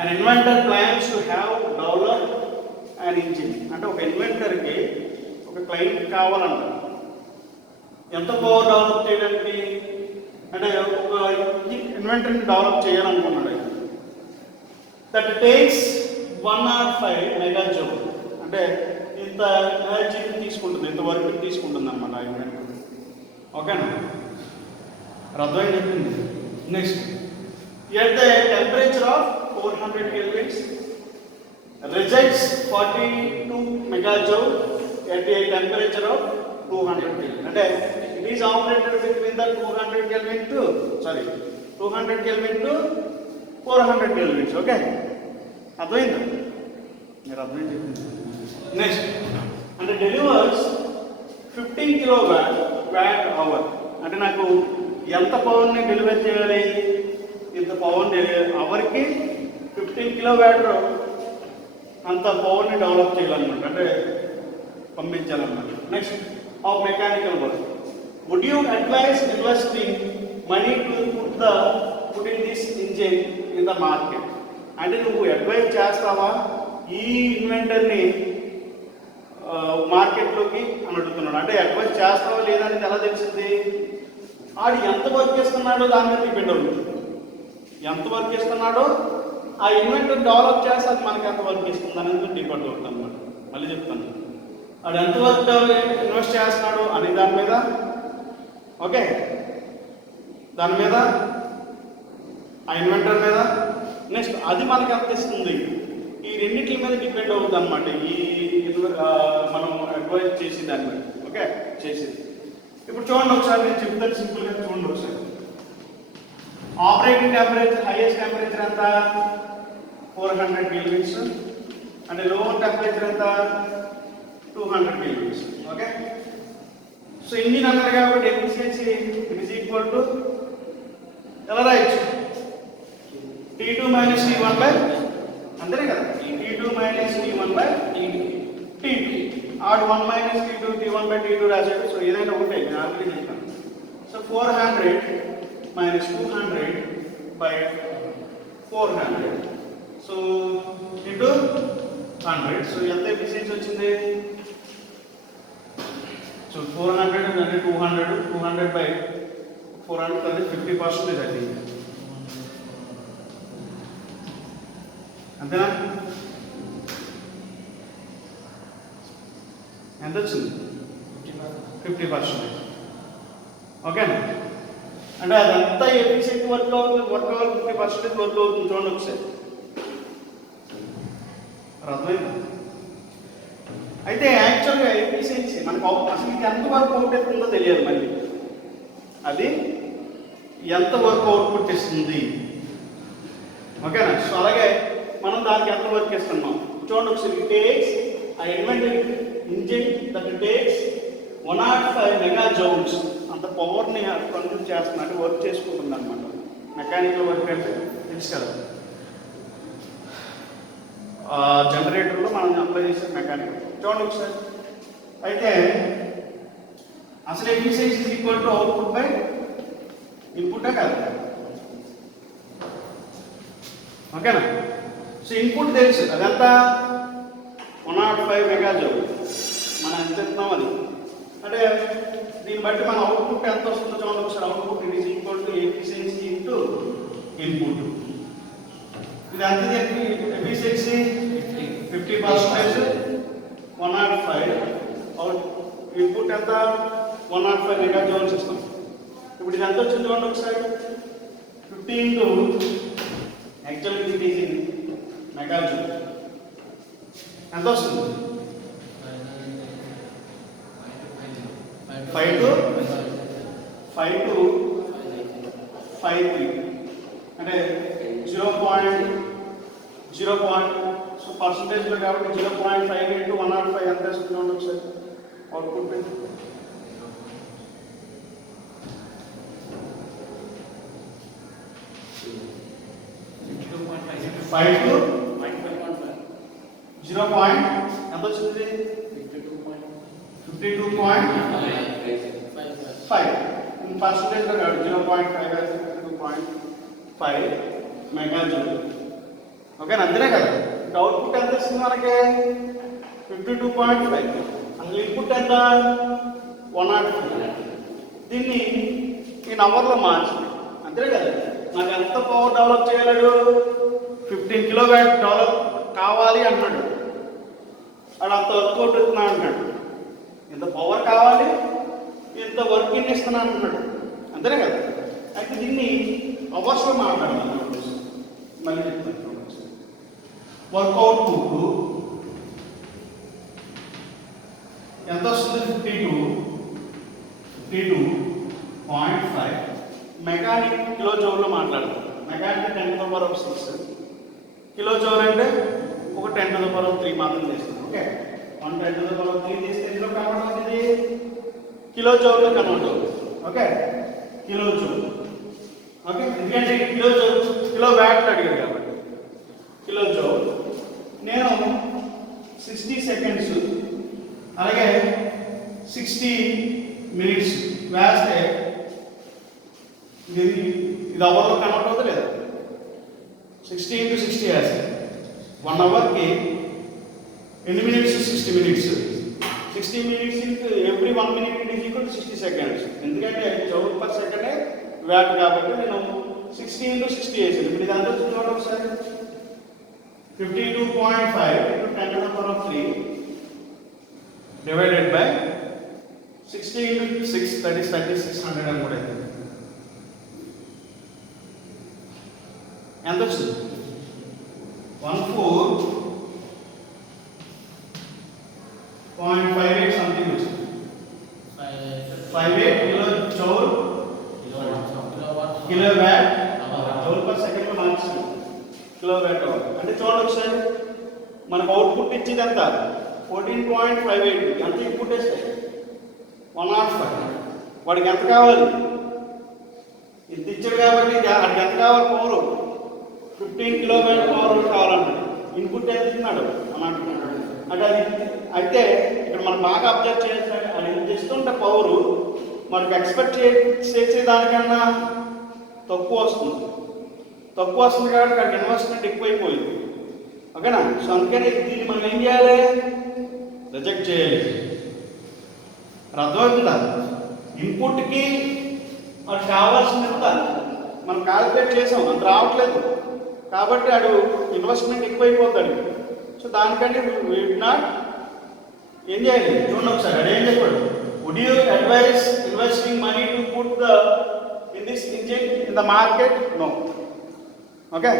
an inventor plans to have developed an engine. అంటే ఒక ఇన్వెంటర్కి ఒక క్లయింట్ కావాలంట. ఎంత పవర్ డెవలప్ చేయడానికి అంటే ఒక ఇన్వెంటర్ని డెవలప్ చేయాలనుకున్నాడు. That takes 105 megajoule. అంటే ఇంత ఎనర్జీని తీసుకుంటుంది, ఇంత వర్క్ తీసుకుంటుంది అనమాట ఆ ఇన్వెంటర్. ఓకేనా, అర్థమైంది చెప్పింది. Next, at the temperature of 400 kelvins rejects 42 megajoule at a temperature of 200 kelvin. అంటే it is operated between the 200 kelvin to 400 kelvins. Okay, అర్థమైందా? మీరు అర్థమైంది చెప్పింది. నెక్స్ట్, అంటే డెలివర్స్ 15 kilowatt hour. అంటే నాకు ఎంత పవర్ని డెలివర్ చేయాలి? ఇంత పవర్ అవర్కి 15 kilowatt అంత పవర్ని డెవలప్ చేయాలన్నమాట, అంటే పంపించాలన్నమాట. Next, of mechanical work. Would you advise investing money to put in this engine in the market? అంటే నువ్వు అడ్వైజ్ చేస్తావా ఈ ఇన్వెంటర్ని మార్కెట్లోకి అని అడుగుతున్నాడు. అంటే అడ్వైజ్ చేస్తావా లేదా అనేది ఎలా తెలిసింది? ఆడు ఎంత వర్క్ చేస్తున్నాడో దాని మీద డిపెండ్ అవుతుంది. ఎంత వర్క్ చేస్తున్నాడో ఆ ఇన్వెంటర్ డెవలప్ చేస్తే అది మనకి ఎంత వర్క్ ఇస్తుంది అనేది డిపెండ్ అవుతుంది అనమాట. మళ్ళీ చెప్తాను, ఆడు ఎంత వర్క్ ఇన్వెస్ట్ చేస్తున్నాడు అనే దాని మీద, ఓకే, దాని మీద, ఆ ఇన్వెంటర్ మీద. నెక్స్ట్, అది మనకి ఎంత ఇస్తుంది, ఈ రెండింటి మీద డిపెండ్ అవుతుంది అనమాట ఈ మనం అడ్వైజ్ చేసి దాని మీద. ఓకే, చేసేది. ఇప్పుడు చూడండి ఒకసారి, నేను చెప్తాను సింపుల్గా చూడండి ఒకసారి. ఆపరేటింగ్ టెంపరేచర్, హైయెస్ట్ టెంపరేచర్ ఎంత? 400 kelvins. అంటే లోవర్ టెంపరేచర్ ఎంత? 200 kelvins. ఓకే, సో ఇంజిన్ అన్నారు కాబట్టి ఎఫిషియన్సీ ఇస్ ఈక్వల్ టు ఎలా రాయొచ్చు? T2 మైనస్ T1 బై, అంతేనే కదా, T2 minus T1 by T2. ఆడు 1 minus T2 T1 by T2 రాశాడు. సో ఏదైనా ఒకటే, నేను ఆల్రెడీ చెప్పాను. So 400 minus 200 by 400. So into 100. So ఎంత ఎఫిషియన్సీ వచ్చింది? సో 400 అంటే 200 by 400 అంటే 50% అది. అంతేనా? ఎంత వచ్చింది? 50%. ఓకేనా? అంటే అదంతా ఎఫిషియెంట్ వర్క్ అవుతుంది, 50% వర్క్ అవుతుంది. చూడండి ఒకసారి, అర్థమైంది? అయితే యాక్చువల్గా ఎఫిషియన్సీ మనకు అసలు ఇది ఎంత వర్క్ అవుట్ అవుతుందో తెలియదు. మళ్ళీ అది ఎంత వర్క్ అవుట్పుట్ ఇస్తుంది. ఓకేనా? సో అలాగే మనం దానికి ఎంత వర్క్ ఇస్తున్నాం చూడండి ఒకసారి. టేక్స్ ఆ inventory engine that takes 105 megajoules అంత పవర్ని కంట్రోల్ చేస్తున్నట్టు వర్క్ చేసుకుంటుంది అనమాట. మెకానికల్ వర్క్ అంటే తెలుసు కదా, జనరేటర్లో మనం అప్లై చేసే మెకానికల్. చూడండి ఒకసారి. అయితే అసలు efficiency is equal to output by ఇన్పుటే కదా. ఓకేనా? సో ఇన్పుట్ తెలుసు, అదంతా 105 megajoule. మనం ఎంత చెప్తున్నాం అది. అంటే దీన్ని బట్టి మన అవుట్పుట్ ఎంత వస్తుందో చూడండి ఒకసారి. Output it is equal to efficiency into input. ఇది అంత ఎఫిషియన్సీ 50%, 105. అవుట్ ఇన్పుట్ ఎంత? 105 megajoules ఇస్తాం. ఇప్పుడు ఇది ఎంత వచ్చింది చూడండి ఒకసారి. 50 into actually it is in megajoule. ఎంత వస్తుంది? 5 to 53 అంటే 0.0. సో పర్సంటేజ్లో కాబట్టి 0.5 ఇంటూ 105 ఎంత వస్తుంది ఒకసారి అవుట్పుట్. 5 to 0. ఎంత వచ్చింది? 52.5 పర్సంటేజ్లో కాబట్టి 0.5 2.5 మెగాజూల్. ఓకే, ఓకేనా, అంతేనే కదా. అవుట్పుట్ ఎంత ఇస్తుంది మనకి 52.5. అసలు ఇన్పుట్ ఎంత 105. దీన్ని ఈ నంబర్లో మార్చింది, అంతే కదా. నాకు ఎంత పవర్ డెవలప్ చేయలేడు, 15 కిలోవాట్ డెవలప్ కావాలి అంటున్నాడు. వాడు అంత వర్క్ అవుట్ ఇస్తున్నా అంటున్నాడు. ఇంత పవర్ కావాలి, ఇంత వర్కింగ్ ఇస్తున్నా అంటున్నాడు, అంతేనే కదా. అయితే దీన్ని అవర్స్లో మాట్లాడాలి. మళ్ళీ చెప్తాను. వర్కౌట్ ఎంత వస్తుంది, 52.5. మెకానిక్ కిలో జౌల్లో మాట్లాడతాం. మెకానిక్ 10⁻6. కిలో జౌల్ అంటే ఒక 10⁻3 మాత్రం చేస్తాం. ఓకే, 1 10⁻3 చేస్తే ఎందులో కన్వర్ట్ అవుతుంది, కిలో జౌల్లో కన్వర్ట్ అవుతుంది. Okay, kilo joule. ఓకే, ఎందుకంటే కిలో జౌల్ కిలో వ్యాట్ అడిగారు కాబట్టి కిలో జౌల్. నేను 60 సెకండ్స్ అలాగే 60 మినిట్స్ వేస్తే ఇది అవర్లో కన్వర్ట్ అవుతుంది లేదా. 60 × 60 వేస్తే 1 అవర్కి ఎన్ని minutes, 60 minutes. 60 minutes every 1 minute is equal to 60 seconds. ఎందుకంటే జౌల్ పర్ సెకండే వ్యాట్ కాబట్టి నేను 60 × 60 వేసాను. ఇప్పుడు ఇది అంతా చూడండి ఒకసారి. 52.5 × 10⁻3 divided by 60 × 6, that is 3600 అని కూడా అవుతుంది. ఎంత వచ్చింది, 14.58 సంథింగ్ వచ్చింది. 58 kilo joule kilo VAT joule per second మార్చింది కిలో వ్యాట్ అవర్. అంటే చూడండి ఒకసారి, మనకు అవుట్పుట్ ఇచ్చింది ఎంత 14.58. ఎంత ఇన్పుట్ వేస్తే 105. వాడికి ఎంత కావాలి, ఇంత ఇచ్చాడు కాబట్టి వాడికి ఎంత కావాలి పవర్, 15 కిలోవాట్ పవర్ కావాలంటాడు. ఇన్పుట్ ఎంత ఇస్తున్నాడు 105. అంటే అది అయితే ఇక్కడ మనం బాగా అబ్జర్వ్ చేయాలి. అది ఎంత ఇస్తుంటే పవరు మనకు ఎక్స్పెక్ట్ చేసే దానికన్నా తక్కువ వస్తుంది కాబట్టి అక్కడ ఇన్వెస్ట్మెంట్ ఎక్కువైపోయింది. ఓకేనా. సో అందుకని దీన్ని మనం ఏం చేయాలి, రిజెక్ట్ చేయాలి. అర్థమవుతుందా. ఇన్పుట్కి మనకు కావాల్సినంత మనం క్యాలిక్యులేట్ చేసాం, అంత రావట్లేదు కాబట్టి అడు ఇన్వెస్ట్మెంట్ ఎక్కువైపోతాడు. సో దానికంటే నాట్ ఏం చేయాలి చూడండి ఒకసారి. అడు ఏం చెప్పాడు, would you advise investing money to put in this engine in the market? No. Okay.